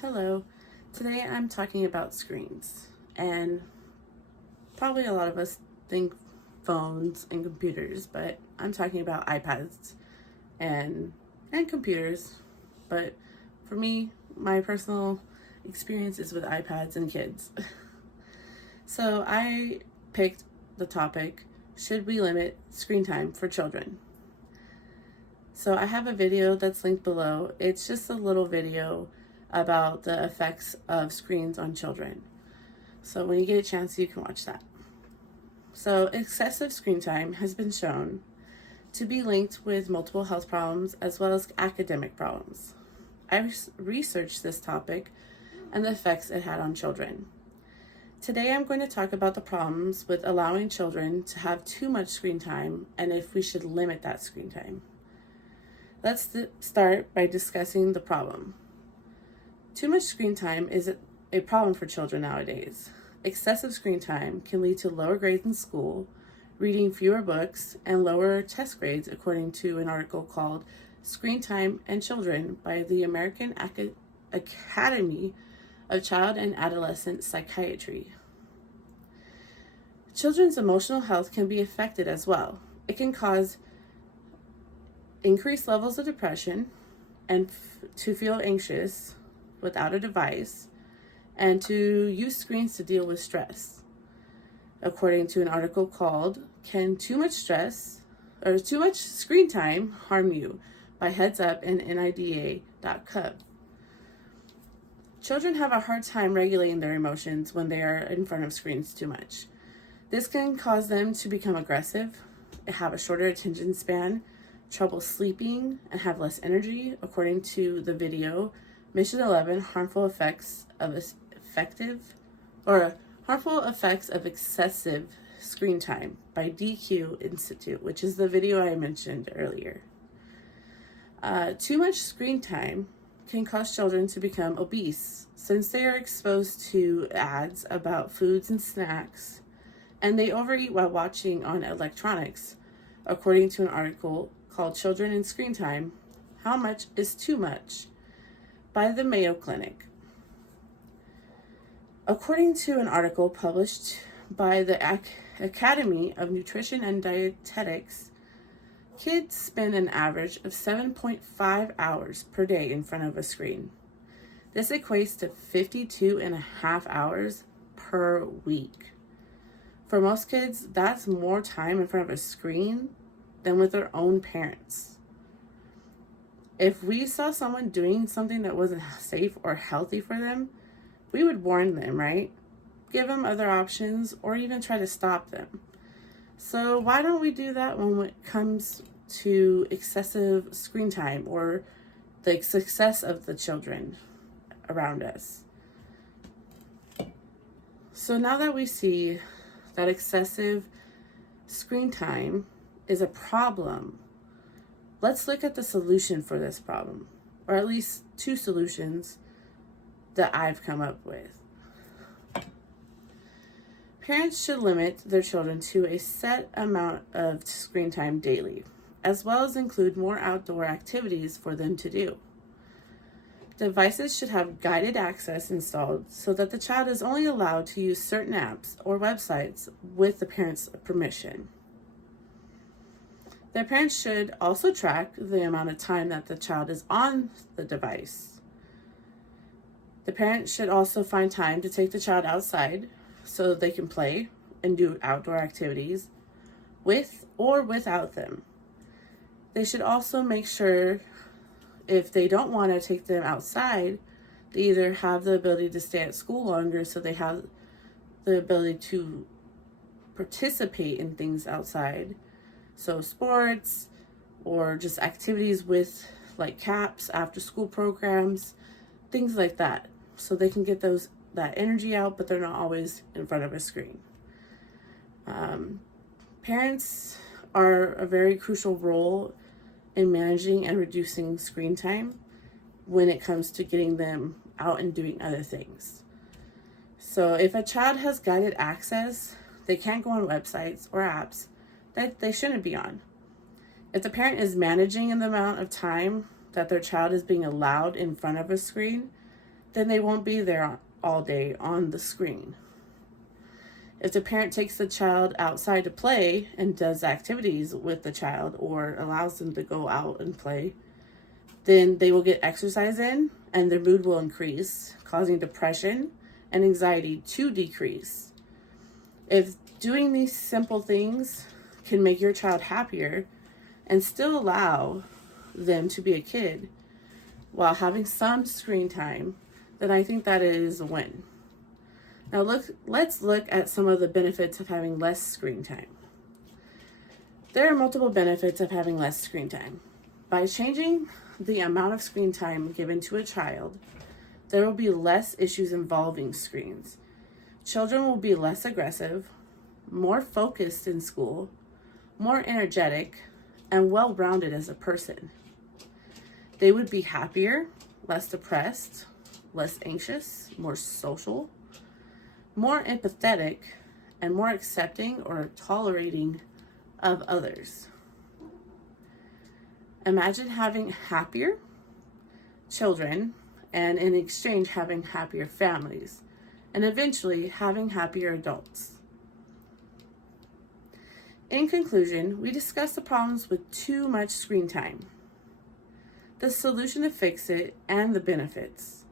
Hello. Today I'm talking about screens, and probably a lot of us think phones and computers, but I'm talking about iPads and computers. But for me, my personal experience is with iPads and kids. So I picked the topic, should we limit screen time for children? So I have a video that's linked below. It's just a little video about the effects of screens on children. So when you get a chance, you can watch that. So excessive screen time has been shown to be linked with multiple health problems as well as academic problems. I researched this topic and the effects it had on children. Today I'm going to talk about the problems with allowing children to have too much screen time and if we should limit that screen time. Let's start by discussing the problem. Too much screen time is a problem for children nowadays. Excessive screen time can lead to lower grades in school, reading fewer books, and lower test grades, according to an article called Screen Time and Children by the American Academy of Child and Adolescent Psychiatry. Children's emotional health can be affected as well. It can cause increased levels of depression and to feel anxious without a device, and to use screens to deal with stress. According to an article called Can Too Much Screen Time Harm You by Heads Up and NIDA.gov. Children have a hard time regulating their emotions when they are in front of screens too much. This can cause them to become aggressive, have a shorter attention span, trouble sleeping, and have less energy, according to the video Mission 11: Harmful Effects of Excessive Screen Time by DQ Institute, which is the video I mentioned earlier. Too much screen time can cause children to become obese since they are exposed to ads about foods and snacks, and they overeat while watching on electronics, according to an article called Children and Screen Time: How Much is Too Much by the Mayo Clinic. According to an article published by the Academy of Nutrition and Dietetics, kids spend an average of 7.5 hours per day in front of a screen. This equates to 52.5 hours per week. For most kids, that's more time in front of a screen than with their own parents. If we saw someone doing something that wasn't safe or healthy for them, we would warn them, right? Give them other options or even try to stop them. So why don't we do that when it comes to excessive screen time or the success of the children around us? So now that we see that excessive screen time is a problem, let's look at the solution for this problem, or at least two solutions that I've come up with. Parents should limit their children to a set amount of screen time daily, as well as include more outdoor activities for them to do. Devices should have guided access installed so that the child is only allowed to use certain apps or websites with the parent's permission. Their parents should also track the amount of time that the child is on the device. The parents should also find time to take the child outside so they can play and do outdoor activities with or without them. They should also make sure, if they don't want to take them outside, they either have the ability to stay at school longer so they have the ability to participate in things outside. So sports or just activities with like CAPS, after school programs, things like that. So they can get that energy out, but they're not always in front of a screen. Parents are a very crucial role in managing and reducing screen time when it comes to getting them out and doing other things. So if a child has guided access, they can't go on websites or apps that they shouldn't be on. If the parent is managing the amount of time that their child is being allowed in front of a screen, then they won't be there all day on the screen. If the parent takes the child outside to play and does activities with the child or allows them to go out and play, then they will get exercise in and their mood will increase, causing depression and anxiety to decrease. If doing these simple things can make your child happier and still allow them to be a kid while having some screen time, then I think that is a win. Now let's look at some of the benefits of having less screen time. There are multiple benefits of having less screen time. By changing the amount of screen time given to a child, there will be less issues involving screens. Children will be less aggressive, more focused in school, more energetic, and well-rounded as a person. They would be happier, less depressed, less anxious, more social, more empathetic, and more accepting or tolerating of others. Imagine having happier children and in exchange having happier families and eventually having happier adults. In conclusion, we discussed the problems with too much screen time, the solution to fix it, and the benefits.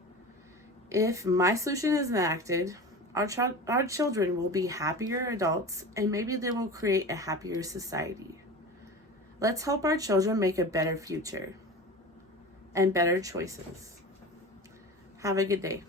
If my solution is enacted, our children will be happier adults and maybe they will create a happier society. Let's help our children make a better future and better choices. Have a good day.